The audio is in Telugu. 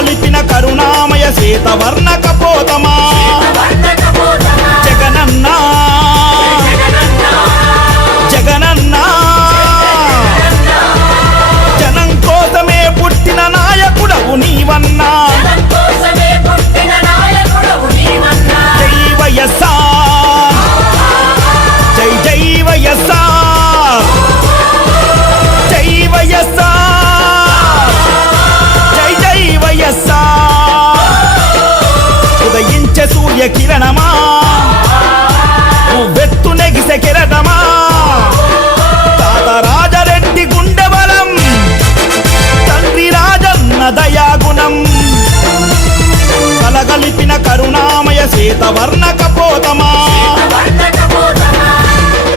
కలగలిపిన కరుణామయ శ్వేతవర్ణ కపోతమా జగనన్నా జగనన్నా జనం కోసమే పుట్టిన నాయకుడవు నీవన్నా జై వైఎస్ఆర్ జై జై వైఎస్ఆర్ జై వైఎస్ఆర్ జై జై వైఎస్ఆర్ ఉదయించే సూర్య కిరణమా నువ్వెత్తు నెగిసే కిరటమా తాత రాజరెడ్డి గుండె బలం తండ్రి రాజన్న దయాగుణం కలగలిపిన కరుణామయ శ్వేతవర్ణ